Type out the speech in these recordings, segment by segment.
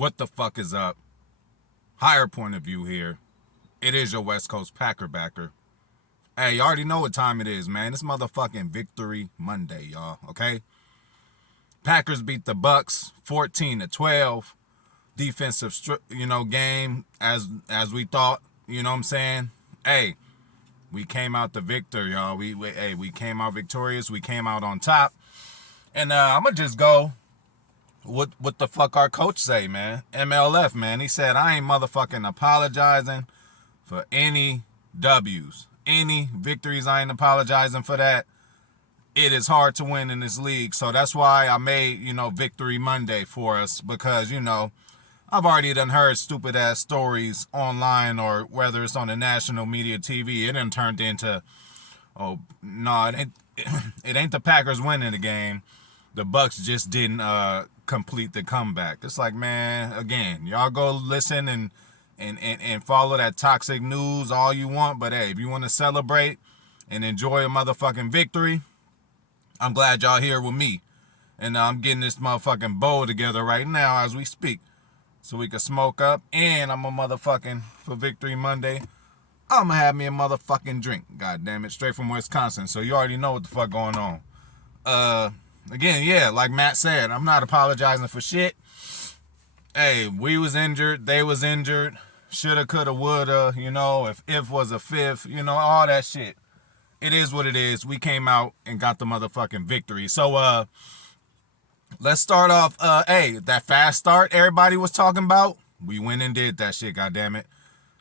What the fuck is up? Higher point of view here. It is your West Coast Packer backer. Hey, you already know what time it is, man. It's motherfucking Victory Monday, y'all. Okay. Packers beat the Bucks 14-12. Defensive, game as we thought. You know what I'm saying? Hey, we came out the victor, y'all. We came out victorious. We came out on top. And I'm gonna just go what the fuck our coach say, man. MLF, man. He said, I ain't motherfucking apologizing for any W's. Any victories, I ain't apologizing for that. It is hard to win in this league. So that's why I made, Victory Monday for us. Because, I've already done heard stupid ass stories online or whether it's on the national media TV. It done turned into, oh, no, it ain't the Packers winning the game. The Bucks just didn't complete the comeback. It's like, man, again, y'all go listen and follow that toxic news all you want. But hey, if you want to celebrate and enjoy a motherfucking victory, I'm glad y'all here with me. And I'm getting this motherfucking bowl together right now as we speak. So we can smoke up. And I'm a motherfucking, for Victory Monday, I'm going to have me a motherfucking drink. God damn it. Straight from Wisconsin. So you already know what the fuck going on. Again, yeah, like Matt said, I'm not apologizing for shit. Hey, we was injured. They was injured. Shoulda, coulda, woulda. If was a fifth. All that shit. It is what it is. We came out and got the motherfucking victory. So, let's start off. That fast start everybody was talking about. We went and did that shit, goddammit.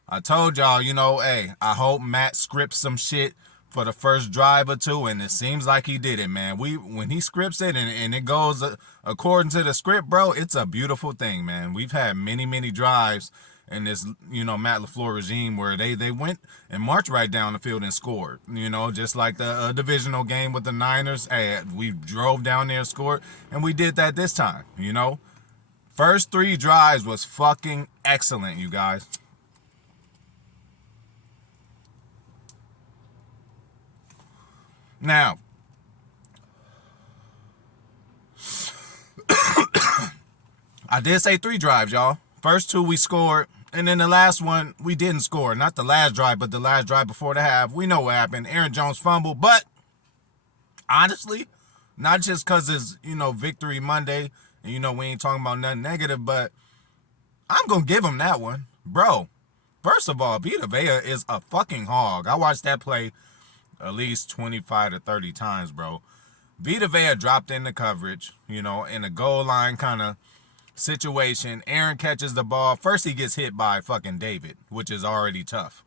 I told y'all, I hope Matt scripts some shit for the first drive or two, and it seems like he did it, man. When he scripts it and it goes according to the script, bro, it's a beautiful thing, man. We've had many, many drives in this, Matt LaFleur regime where they went and marched right down the field and scored. Just like the divisional game with the Niners. Hey, we drove down there and scored, and we did that this time, First three drives was fucking excellent, you guys. Now, I did say three drives, y'all. First two we scored, and then the last one we didn't score. Not the last drive, but the last drive before the half. We know what happened. Aaron Jones fumbled, but honestly, not just because it's, Victory Monday, and we ain't talking about nothing negative, but I'm going to give him that one. Bro, first of all, Vita Vea is a fucking hog. I watched that play at least 25 to 30 times, bro. Vita Vea dropped in the coverage, in a goal line kind of situation. Aaron catches the ball. First, he gets hit by fucking David, which is already tough.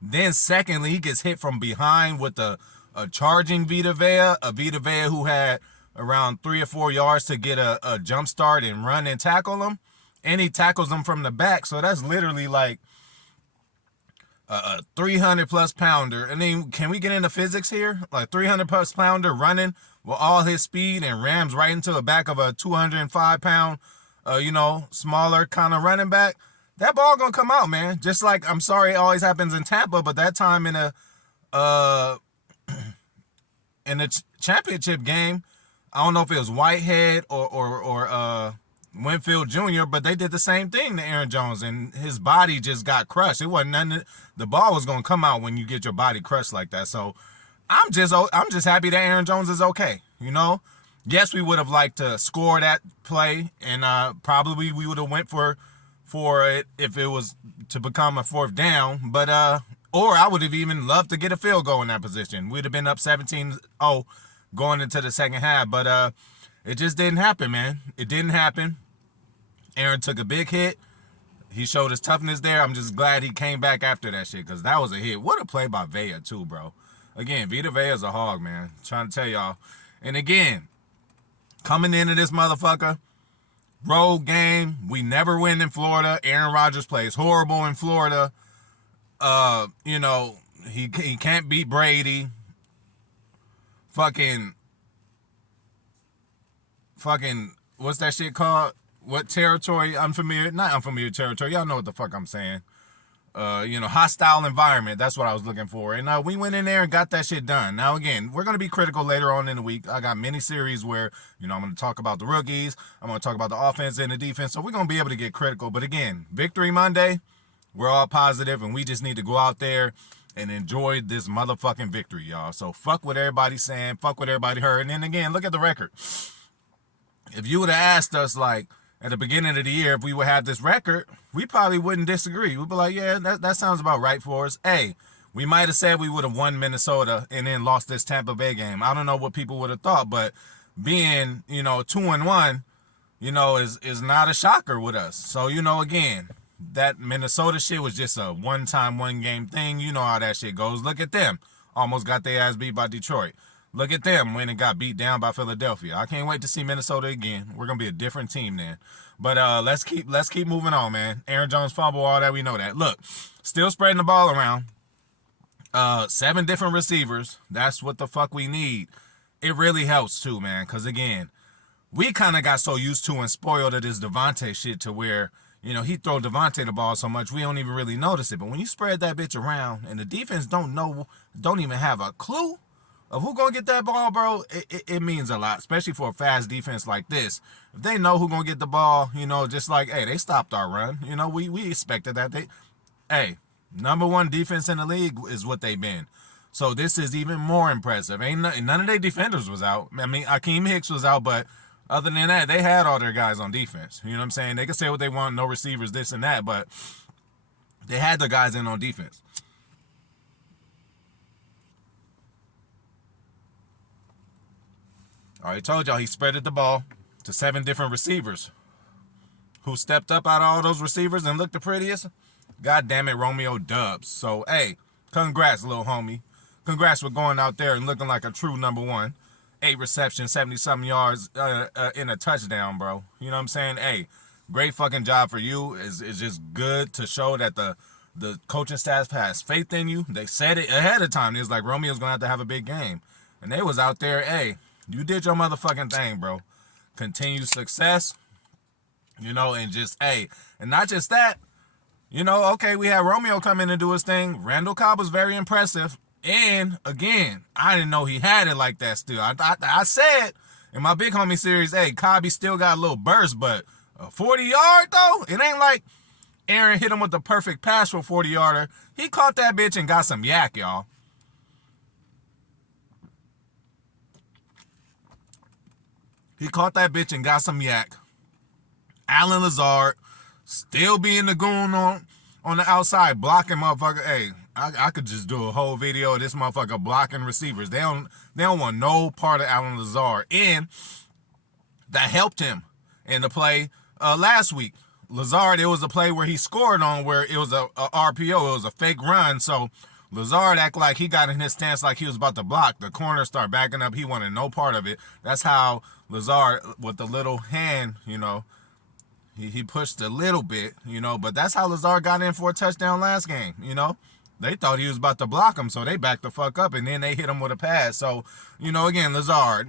Then, secondly, he gets hit from behind with a charging Vita Vea, a Vita Vea who had around 3 or 4 yards to get a jump start and run and tackle him. And he tackles him from the back, so that's literally like a 300 plus pounder. And then can we get into physics here? Like 300 plus pounder running with all his speed and rams right into the back of a 205 pound, smaller kind of running back. That ball gonna come out, man. Just like, I'm sorry it always happens in Tampa, but that time in a championship game, I don't know if it was Whitehead or Winfield Jr., but they did the same thing to Aaron Jones, and his body just got crushed. It wasn't nothing. The ball was gonna come out when you get your body crushed like that. So I'm just happy that Aaron Jones is okay. Yes, we would have liked to score that play, and probably we would have went for it if it was to become a fourth down. But or I would have even loved to get a field goal in that position. We'd have been up 17-0 going into the second half, but it just didn't happen, man. It didn't happen. Aaron took a big hit. He showed his toughness there. I'm just glad he came back after that shit, because that was a hit. What a play by Vea, too, bro. Again, Vita Vea is a hog, man. Trying to tell y'all. And again, coming into this motherfucker, road game, we never win in Florida. Aaron Rodgers plays horrible in Florida. He can't beat Brady. Fucking, what's that shit called? What territory? Unfamiliar? Not unfamiliar territory. Y'all know what the fuck I'm saying. hostile environment. That's what I was looking for. And we went in there and got that shit done. Now, again, we're going to be critical later on in the week. I got mini series where, I'm going to talk about the rookies. I'm going to talk about the offense and the defense. So we're going to be able to get critical. But again, Victory Monday, we're all positive, and we just need to go out there and enjoy this motherfucking victory, y'all. So fuck what everybody's saying. Fuck what everybody heard. And then again, look at the record. If you would have asked us, like, at the beginning of the year, if we would have this record, we probably wouldn't disagree. We'd be like, yeah, that sounds about right for us. Hey, we might have said we would have won Minnesota and then lost this Tampa Bay game. I don't know what people would have thought, but being, 2-1, is not a shocker with us. So, again, that Minnesota shit was just a one-time, one-game thing. You know how that shit goes. Look at them. Almost got their ass beat by Detroit. Look at them when it got beat down by Philadelphia. I can't wait to see Minnesota again. We're gonna be a different team then. But let's keep moving on, man. Aaron Jones fumble, all that, we know that. Look, still spreading the ball around. 7 different receivers. That's what the fuck we need. It really helps too, man. Cause again, we kind of got so used to and spoiled of this davante shit to where, he throw davante the ball so much we don't even really notice it. But when you spread that bitch around and the defense don't even have a clue of who gonna get that ball, bro, it means a lot, especially for a fast defense like this. If they know who gonna get the ball, just like, hey, they stopped our run. We expected that. Hey, number 1 defense in the league is what they've been. So this is even more impressive. None of their defenders was out. I mean, Akeem Hicks was out, but other than that, they had all their guys on defense. You know what I'm saying? They could say what they want, no receivers, this and that, but they had their guys in on defense. I already told y'all he spreaded the ball to 7 different receivers. Who stepped up out of all those receivers and looked the prettiest? God damn it, Romeo Dubs. So, hey, congrats, little homie. Congrats for going out there and looking like a true number 1. 8 receptions, 70-something yards in a touchdown, bro. You know what I'm saying? Hey, great fucking job for you. It's just good to show that the coaching staff has faith in you. They said it ahead of time. It was like Romeo's going to have a big game. And they was out there, hey, you did your motherfucking thing, bro. Continued success, and just, hey, and not just that, okay, we had Romeo come in and do his thing. Randall Cobb was very impressive. And, again, I didn't know he had it like that still. I said in my big homie series, hey, Cobb, he still got a little burst, but a 40-yard, though? It ain't like Aaron hit him with the perfect pass for a 40-yarder. He caught that bitch and got some yak, y'all. He caught that bitch and got some yak. Allen Lazard still being the goon on the outside, blocking motherfucker. Hey, I could just do a whole video of this motherfucker blocking receivers. They don't want no part of Allen Lazard. And that helped him in the play last week. Lazard, it was a play where he scored on where it was a RPO. It was a fake run. So Lazard acted like he got in his stance like he was about to block. The corner started backing up. He wanted no part of it. That's how Lazard, with the little hand, he pushed a little bit, but that's how Lazard got in for a touchdown last game, They thought he was about to block him, so they backed the fuck up, and then they hit him with a pass. So, again, Lazard,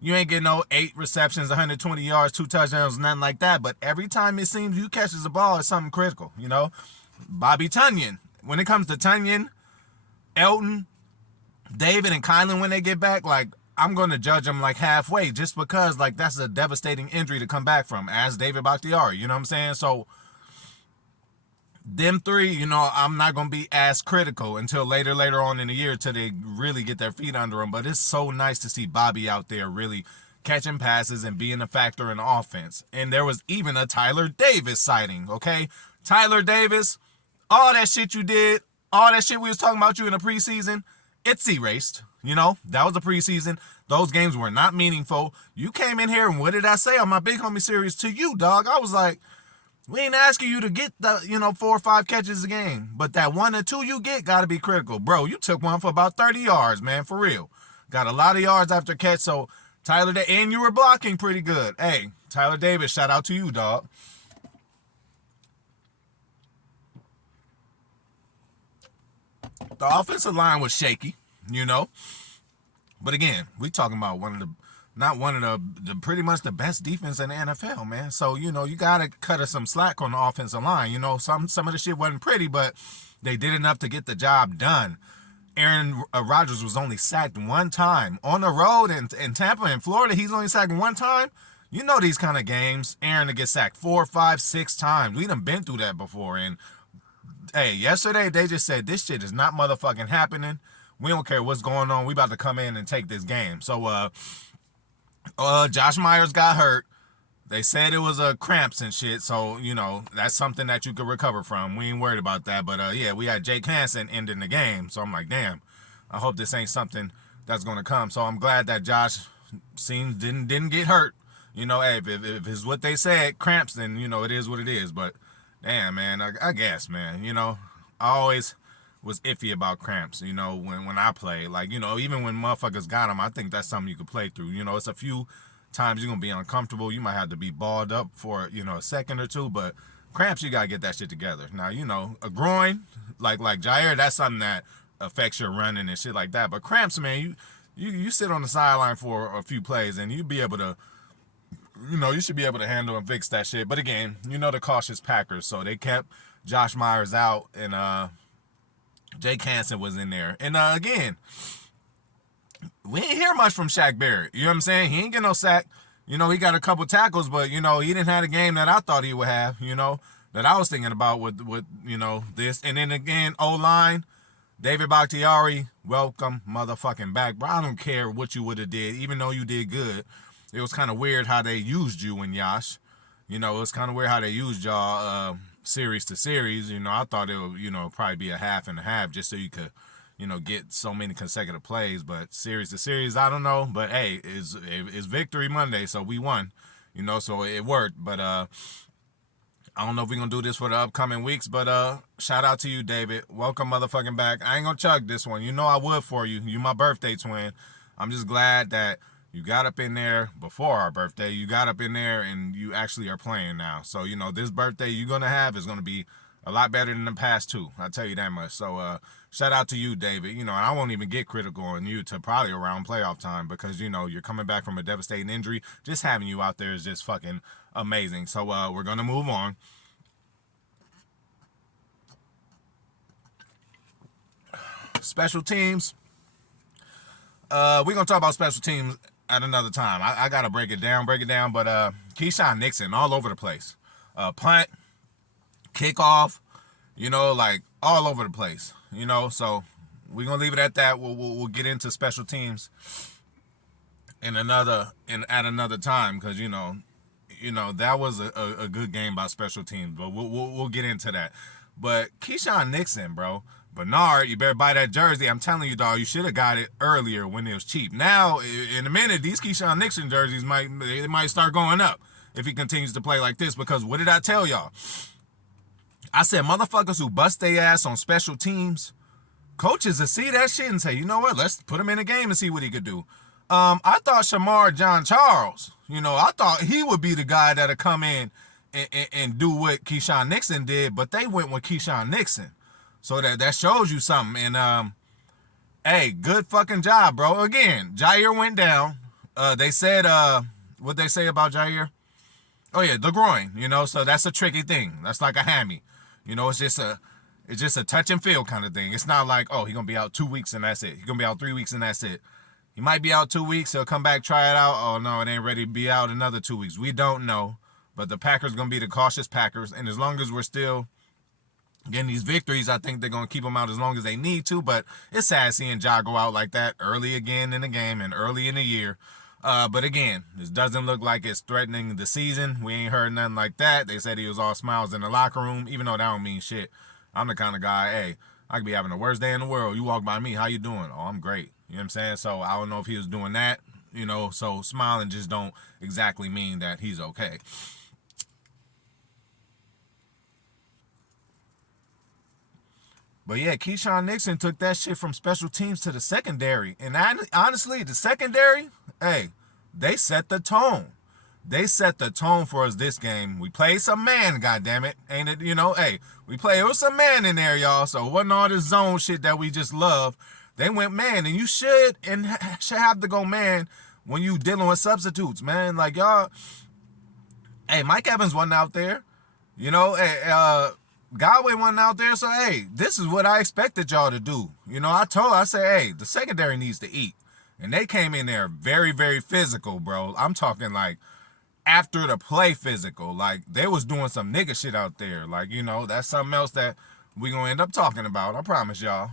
you ain't getting no 8 receptions, 120 yards, 2 touchdowns, nothing like that, but every time it seems you catches the ball, it's something critical, Bobby Tonyan. When it comes to Tonyan, Elton, David, and Kylan, when they get back, like, I'm going to judge them like halfway just because, like, that's a devastating injury to come back from, as David Bakhtiari, you know what I'm saying? So, them 3, I'm not going to be as critical until later on in the year till they really get their feet under them. But it's so nice to see Bobby out there really catching passes and being a factor in the offense. And there was even a Tyler Davis sighting, okay? Tyler Davis, all that shit you did, all that shit we was talking about you in the preseason, it's erased. That was the preseason. Those games were not meaningful. You came in here and what did I say on my big homie series to you, dog? I was like, we ain't asking you to get the, 4 or 5 catches a game. But that 1 or 2 you get got to be critical. Bro, you took one for about 30 yards, man, for real. Got a lot of yards after catch. So, and you were blocking pretty good. Hey, Tyler Davis, shout out to you, dog. The offensive line was shaky, But again, we talking about one of not one of the pretty much the best defense in the NFL, man. So, you know, you gotta cut us some slack on the offensive line. You know, some of the shit wasn't pretty, but they did enough to get the job done. Aaron Rodgers was only sacked one time on the road in Tampa and Florida. He's only sacked one time. You know these kind of games, Aaron to get sacked 4, 5, 6 times. We done been through that before. And hey, yesterday they just said this shit is not motherfucking happening. We don't care what's going on. We about to come in and take this game. So Josh Myers got hurt. They said it was cramps and shit, so, you know, that's something that you could recover from. We ain't worried about that. But, yeah, we had Jake Hansen ending the game. So I'm like, damn, I hope this ain't something that's going to come. So I'm glad that Josh didn't get hurt. You know, hey, if it's what they said, cramps, then, you know, it is what it is. But, damn, man, I guess, man, you know, I always was iffy about cramps, you know, when I play. Like, you know, even when motherfuckers got them, I think that's something you could play through. You know, it's a few times you're gonna be uncomfortable. You might have to be balled up for, you know, a second or two, but cramps, you gotta get that shit together. Now, you know, a groin, like Jair, that's something that affects your running and shit like that. But cramps, man, you sit on the sideline for a few plays and you be able to, you know, you should be able to handle and fix that shit. But again, you know, the cautious Packers, so they kept Josh Myers out and Jake Hansen was in there. And again, we ain't hear much from Shaq Barrett. You know what I'm saying? He ain't get no sack. You know, he got a couple tackles, but, you know, he didn't have a game that I thought he would have, you know, that I was thinking about with you know, this. And then again, O-line, David Bakhtiari, welcome motherfucking back. Bro, I don't care what you would have did, even though you did good. It was kind of weird how they used you and Yash. You know, it was kind of weird how they used y'all series to series. You know, I thought it would, you know, probably be a half and a half just so you could, you know, get so many consecutive plays. But series to series, I don't know. But hey, it's Victory Monday, so we won. You know, so it worked. But I don't know if we're going to do this for the upcoming weeks. But shout out to you, David. Welcome motherfucking back. I ain't going to chug this one. You know I would for you. You my birthday twin. I'm just glad that you got up in there before our birthday. You got up in there and you actually are playing now. So, you know, this birthday you're going to have is going to be a lot better than the past two. I'll tell you that much. So, shout out to you, David. You know, I won't even get critical on you to probably around playoff time because, you know, you're coming back from a devastating injury. Just having you out there is just fucking amazing. So, we're going to move on. Special teams. We're going to talk about special teams at another time. I got to break it down. But Keyshawn Nixon all over the place. Punt, kickoff, you know, like all over the place, you know. So we're going to leave it at that. We'll get into special teams at another time because, you know, that was a good game by special teams. But we'll get into that. But Keyshawn Nixon, bro. Bernard, you better buy that jersey. I'm telling you, dog, you should have got it earlier when it was cheap. Now, in a minute, these Keyshawn Nixon jerseys might start going up if he continues to play like this. Because what did I tell y'all? I said motherfuckers who bust their ass on special teams, coaches will see that shit and say, you know what, let's put him in a game and see what he could do. I thought Shamar John Charles, you know, I thought he would be the guy that'll come in and do what Keyshawn Nixon did, but they went with Keyshawn Nixon. So that shows you something. And, hey, good fucking job, bro. Again, Jair went down. They said, what'd they say about Jair? Oh, yeah, the groin, you know, so that's a tricky thing. That's like a hammy. You know, it's just a touch and feel kind of thing. It's not like, oh, he's going to be out 2 weeks and that's it. He's going to be out 3 weeks and that's it. He might be out 2 weeks. He'll come back, try it out. Oh, no, it ain't ready to be out another 2 weeks. We don't know. But the Packers going to be the cautious Packers. And as long as we're still getting these victories, I think they're going to keep them out as long as they need to. But it's sad seeing Ja go out like that early again in the game and early in the year. But again, this doesn't look like it's threatening the season. We ain't heard nothing like that. They said he was all smiles in the locker room, even though that don't mean shit. I'm the kind of guy, hey, I could be having the worst day in the world. You walk by me, how you doing? Oh, I'm great. You know what I'm saying? So I don't know if he was doing that, you know. So smiling just don't exactly mean that he's okay. But yeah, Keyshawn Nixon took that shit from special teams to the secondary. And honestly, the secondary, hey, they set the tone. They set the tone for us this game. We played some man, goddammit. Ain't it? You know, hey, it was some man in there, y'all. So it wasn't all this zone shit that we just love. They went man, and you should have to go man when you dealing with substitutes, man. Like, y'all, hey, Mike Evans wasn't out there. You know, Godwin wasn't out there. So, hey, this is what I expected y'all to do. You know, I said, hey, the secondary needs to eat. And they came in there very, very physical, bro. I'm talking like after the play physical. Like, they was doing some nigga shit out there. Like, you know, that's something else that we gonna end up talking about. I promise y'all.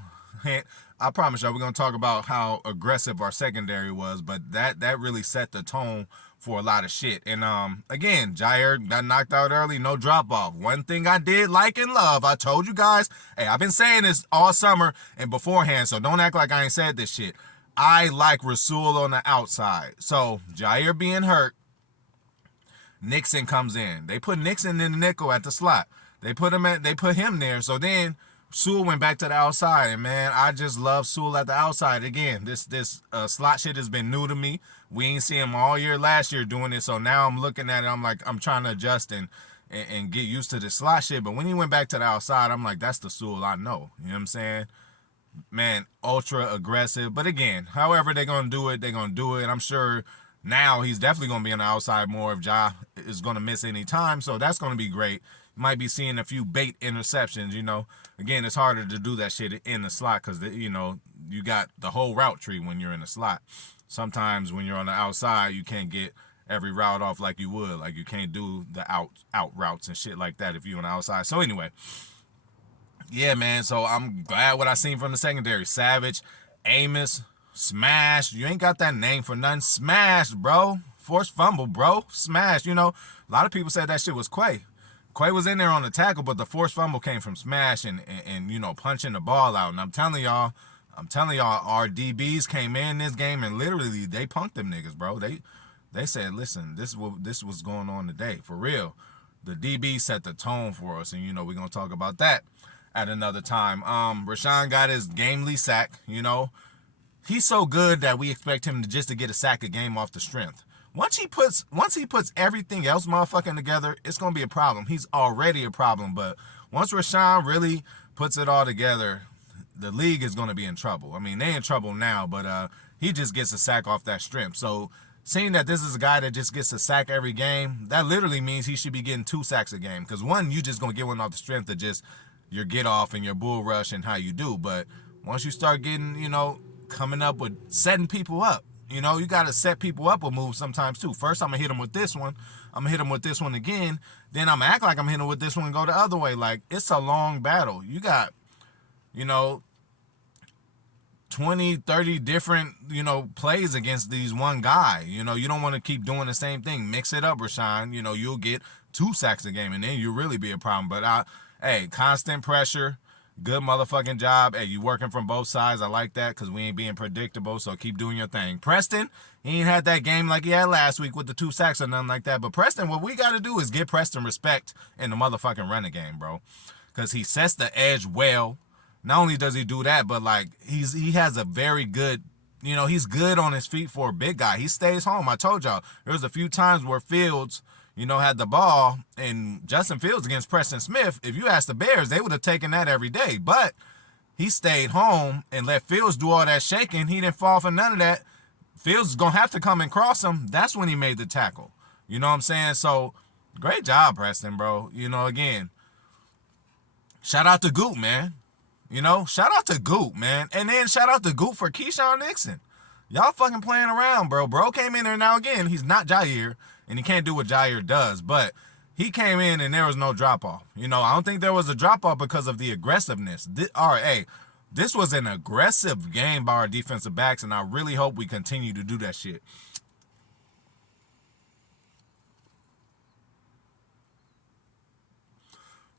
I promise y'all we're gonna talk about how aggressive our secondary was, but that really set the tone for a lot of shit. And again, Jair got knocked out early, no drop off. One thing I did like and love, I told you guys, hey, I've been saying this all summer and beforehand, so don't act like I ain't said this shit. I like Rasul on the outside. So Jair being hurt, Nixon comes in. They put Nixon in the nickel at the slot. They put him there. So then Sewell went back to the outside, and man, I just love Sewell at the outside. Again, this slot shit has been new to me. We ain't seen him all year last year doing it, so now I'm looking at it. I'm like, I'm trying to adjust and get used to the slot shit. But when he went back to the outside, I'm like, that's the Sewell I know. You know what I'm saying? Man, ultra aggressive. But again, however they're gonna do it, they're gonna do it. I'm sure now he's definitely gonna be on the outside more if Ja is gonna miss any time, so that's gonna be great. Might be seeing a few bait interceptions, you know. Again, it's harder to do that shit in the slot because, you know, you got the whole route tree when you're in the slot. Sometimes when you're on the outside, you can't get every route off like you would. Like, you can't do the out routes and shit like that if you're on the outside. So anyway, yeah, man, so I'm glad what I seen from the secondary. Savage, Amos, Smash. You ain't got that name for nothing. Smash, bro. Forced fumble, bro. Smash. You know, a lot of people said that shit was Quay. Quay was in there on the tackle, but the forced fumble came from Smash and you know, punching the ball out. And I'm telling y'all, our DBs came in this game and literally they punked them niggas, bro. They said, listen, this was going on today, for real. The DB set the tone for us, and you know, we're gonna talk about that at another time. Rashawn got his gamely sack, you know. He's so good that we expect him to get a sack a game off the strength. Once he puts everything else motherfucking together, it's gonna be a problem. He's already a problem, but once Rashawn really puts it all together, the league is gonna be in trouble. I mean, they in trouble now, but he just gets a sack off that strength. So seeing that this is a guy that just gets a sack every game, that literally means he should be getting 2 sacks a game. Because one, you just gonna get one off the strength of just your get off and your bull rush and how you do. But once you start getting, you know, coming up with setting people up, you know, you got to set people up with moves sometimes too. First, I'm going to hit them with this one. I'm going to hit them with this one again. Then I'm going to act like I'm hitting them with this one and go the other way. Like, it's a long battle. You got, you know, 20, 30 different, you know, plays against these one guy. You know, you don't want to keep doing the same thing. Mix it up, Rashawn. You know, you'll get 2 sacks a game, and then you'll really be a problem. But, hey, constant pressure. Good motherfucking job. Hey, you working from both sides. I like that because we ain't being predictable, so keep doing your thing. Preston, he ain't had that game like he had last week with the 2 sacks or nothing like that. But Preston, what we got to do is give Preston respect in the motherfucking running game, bro. Because he sets the edge well. Not only does he do that, but, like, he has a very good, you know, he's good on his feet for a big guy. He stays home. I told y'all, there was a few times where Fields, you know, had the ball, and Justin Fields against Preston Smith, if you asked the Bears, they would have taken that every day. But he stayed home and let Fields do all that shaking. He didn't fall for none of that. Fields is going to have to come and cross him. That's when he made the tackle. You know what I'm saying? So, great job, Preston, bro. You know, again, shout out to Goop, man. You know, shout out to Goop, man. And then shout out to Goop for Keyshawn Nixon. Y'all fucking playing around, bro. Bro came in there now again. He's not Jair, and he can't do what Jair does, but he came in and there was no drop-off. You know, I don't think there was a drop-off because of the aggressiveness. This was an aggressive game by our defensive backs, and I really hope we continue to do that shit.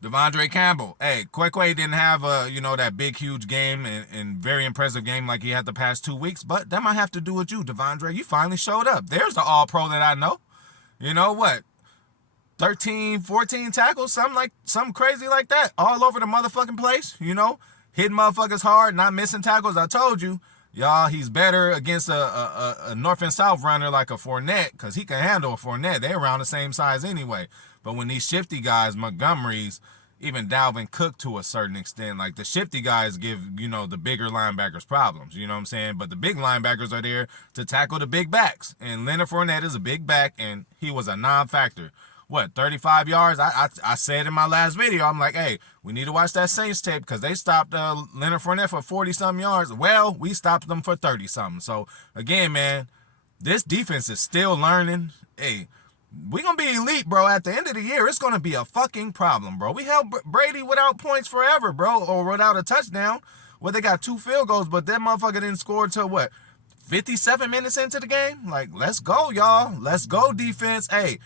Devondre Campbell. Hey, Kwekwe didn't have that big, huge game and very impressive game like he had the past 2 weeks, but that might have to do with you, Devondre. You finally showed up. There's the all-pro that I know. You know what? 13, 14 tackles, something crazy like that, all over the motherfucking place, you know? Hitting motherfuckers hard, not missing tackles. I told you, y'all, he's better against a north and south runner like a Fournette, because he can handle a Fournette. They're around the same size anyway. But when these shifty guys, Montgomerys, even Dalvin Cook to a certain extent. Like the shifty guys give, the bigger linebackers problems. You know what I'm saying? But the big linebackers are there to tackle the big backs. And Leonard Fournette is a big back, and he was a non-factor. What, 35 yards? I said in my last video, I'm like, hey, we need to watch that Saints tape because they stopped Leonard Fournette for 40-something yards. Well, we stopped them for 30-something. So, again, man, this defense is still learning. Hey, we're going to be elite, bro. At the end of the year, it's going to be a fucking problem, bro. We held Brady without points forever, bro, or without a touchdown. Well, they got 2 field goals, but that motherfucker didn't score till what, 57 minutes into the game? Like, let's go, y'all. Let's go, defense. Hey,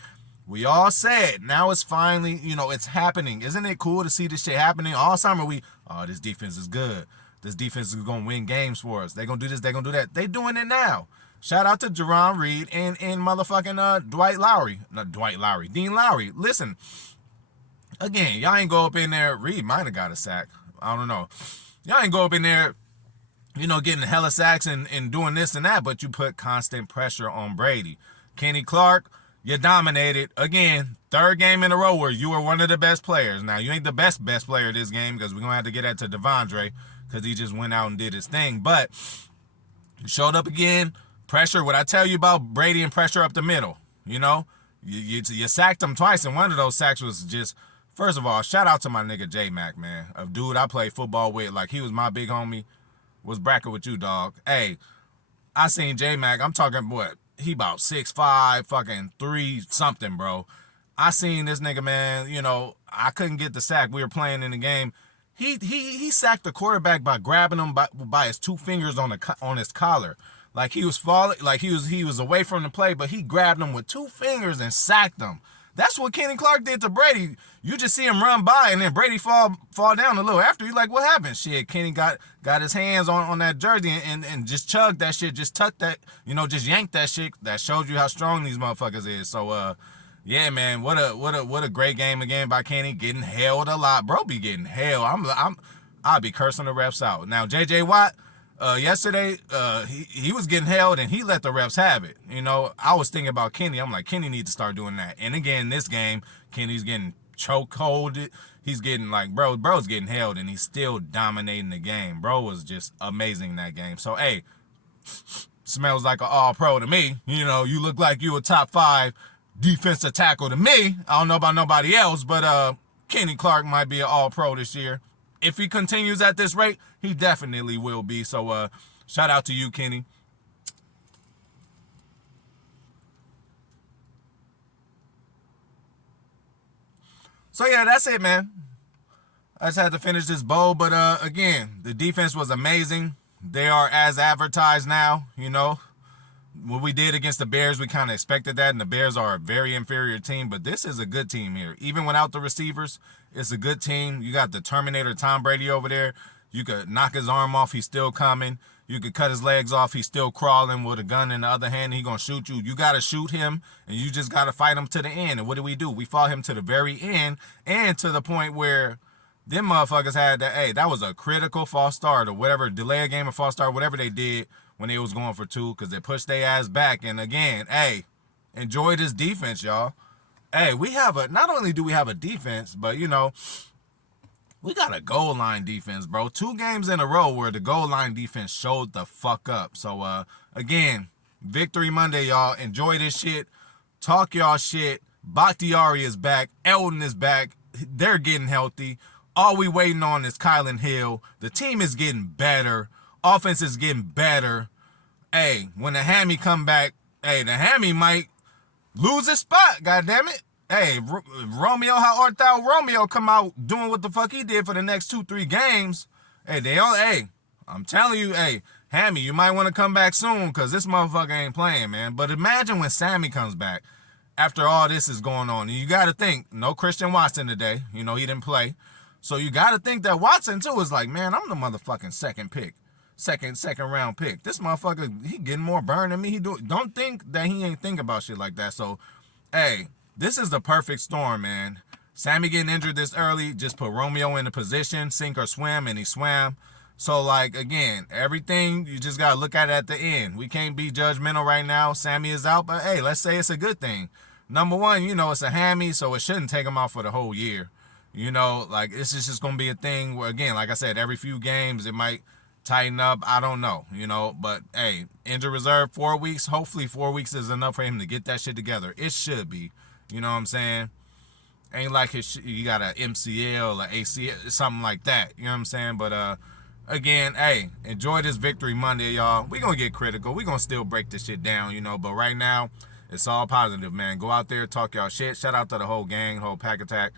we all said, now it's finally, it's happening. Isn't it cool to see this shit happening? All summer this defense is good. This defense is going to win games for us. They're going to do this, they're going to do that. They doing it now. Shout out to Jerron Reed and motherfucking Dean Lowry. Listen, again, y'all ain't go up in there. Reed might have got a sack. I don't know. Y'all ain't go up in there, getting hella sacks and doing this and that, but you put constant pressure on Brady. Kenny Clark, you dominated. Again, 3rd game in a row where you were one of the best players. Now, you ain't the best player this game because we're going to have to get that to Devondre because he just went out and did his thing. But you showed up again. Pressure, what I tell you about Brady and pressure up the middle, you sacked him twice, and one of those sacks was just, first of all, shout out to my nigga J-Mac, man. A dude I played football with, like he was my big homie, was bracket with you, dog. Hey, I seen J-Mac, I'm talking, what, he about 6'5", fucking 3-something, bro. I seen this nigga, man, I couldn't get the sack. We were playing in the game. He sacked the quarterback by grabbing him by his 2 fingers on his collar. Like he was falling, like he was away from the play, but he grabbed him with 2 fingers and sacked him. That's what Kenny Clark did to Brady. You just see him run by, and then Brady fall down a little after. You're like, what happened? Shit, Kenny got his hands on that jersey and just chugged that shit, just tucked that, just yanked that shit. That showed you how strong these motherfuckers is. So, yeah, man, what a great game again by Kenny. Getting held a lot, bro. Be getting held. I'll be cursing the refs out. Now, J.J. Watt. Yesterday, he was getting held and he let the refs have it. I was thinking about Kenny. I'm like, Kenny needs to start doing that. And again, this game, Kenny's getting chokeholded. He's getting like, bro's getting held and he's still dominating the game. Bro was just amazing in that game. So, hey, smells like an all-pro to me. You look like you a top 5 defensive tackle to me. I don't know about nobody else, but Kenny Clark might be an all-pro this year. If he continues at this rate, he definitely will be. So, shout out to you, Kenny. So, yeah, that's it, man. I just had to finish this bowl. But, again, the defense was amazing. They are as advertised now, What we did against the Bears, we kind of expected that, and the Bears are a very inferior team, but this is a good team here. Even without the receivers, it's a good team. You got the Terminator Tom Brady over there. You could knock his arm off, he's still coming. You could cut his legs off, he's still crawling with a gun in the other hand, and he's going to shoot you. You got to shoot him, and you just got to fight him to the end. And what do? We fought him to the very end, and to the point where them motherfuckers had that, hey, that was a critical false start or whatever, delay a game or false start, whatever they did when they was going for 2 because they pushed their ass back. And again, hey, enjoy this defense, y'all. Hey, not only do we have a defense, but, we got a goal line defense, bro. 2 games in a row where the goal line defense showed the fuck up. So, again, Victory Monday, y'all. Enjoy this shit. Talk y'all shit. Bakhtiari is back. Eldon is back. They're getting healthy. All we waiting on is Kylan Hill. The team is getting better. Offense is getting better. Hey, when the hammy come back, hey, the hammy might lose his spot, goddammit. Hey, Romeo, how art thou Romeo come out doing what the fuck he did for the next 2-3 games. Hey, I'm telling you, hey, Hammy, you might want to come back soon because this motherfucker ain't playing, man. But imagine when Sammy comes back after all this is going on. And you got to think, no Christian Watson today. He didn't play. So you got to think that Watson, too, is like, man, I'm the motherfucking second pick. Second round pick. This motherfucker, he getting more burn than me. Don't think that he ain't thinking about shit like that. So, hey, this is the perfect storm, man. Sammy getting injured this early, just put Romeo in a position, sink or swim, and he swam. So, like, again, everything, you just got to look at it at the end. We can't be judgmental right now. Sammy is out, but, hey, let's say it's a good thing. Number one, it's a hammy, so it shouldn't take him out for the whole year. You know, like this is just gonna be a thing where, again, like I said, every few games it might tighten up. I don't know, you know, but hey, injured reserve 4 weeks. Hopefully, 4 weeks is enough for him to get that shit together. It should be. You know what I'm saying? Ain't like you got an MCL or ACL, something like that. You know what I'm saying? But again, hey, enjoy this victory Monday, y'all. We gonna get critical. We gonna still break this shit down, you know. But right now, it's all positive, man. Go out there, talk y'all shit. Shout out to the whole gang, whole Pack Attack,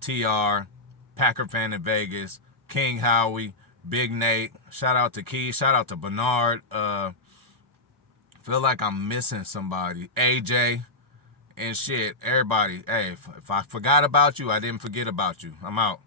TR, Packer fan in Vegas, King Howie, Big Nate. Shout out to Key. Shout out to Bernard. Feel like I'm missing somebody. AJ and shit. Everybody. Hey, if I forgot about you, I didn't forget about you. I'm out.